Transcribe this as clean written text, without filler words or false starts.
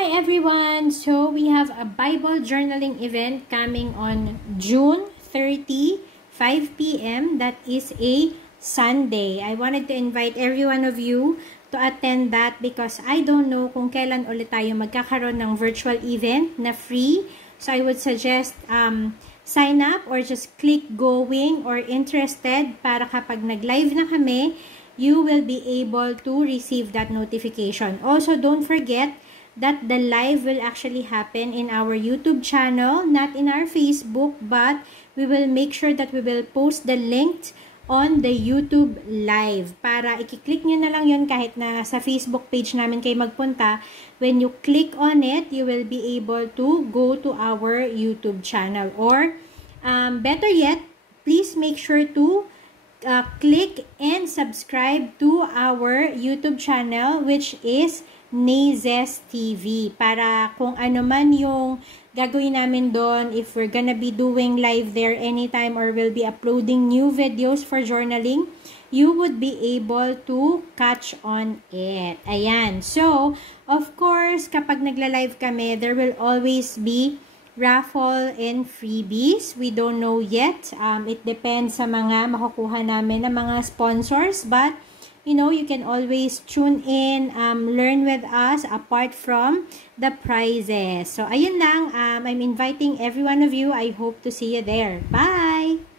Hi everyone! So we have a Bible journaling event coming on June 30, 5 p.m. That is a Sunday. I wanted to invite every one of you to attend that because I don't know kung kailan ulit tayo magkakaroon ng virtual event na free. So I would suggest sign up or just click going or interested para kapag nag-live na kami, you will be able to receive that notification. Also, don't forget that the live will actually happen in our YouTube channel, not in our Facebook, but we will make sure that we will post the link on the YouTube live. Para i-click nyo na lang yun kahit na sa Facebook page namin kayo magpunta. When you click on it, you will be able to go to our YouTube channel. Or, better yet, please make sure to click and subscribe to our YouTube channel, which is Nazes TV, para kung ano man yung gagawin namin doon, if we're gonna be doing live there anytime or we'll be uploading new videos for journaling, you would be able to catch on it. Ayan. So, of course, kapag nagla-live kami, there will always be raffle and freebies. We don't know yet. It depends sa mga makukuha namin ng mga sponsors, but you know, you can always tune in, learn with us apart from the prizes. So, ayun lang. I'm inviting every one of you. I hope to see you there. Bye!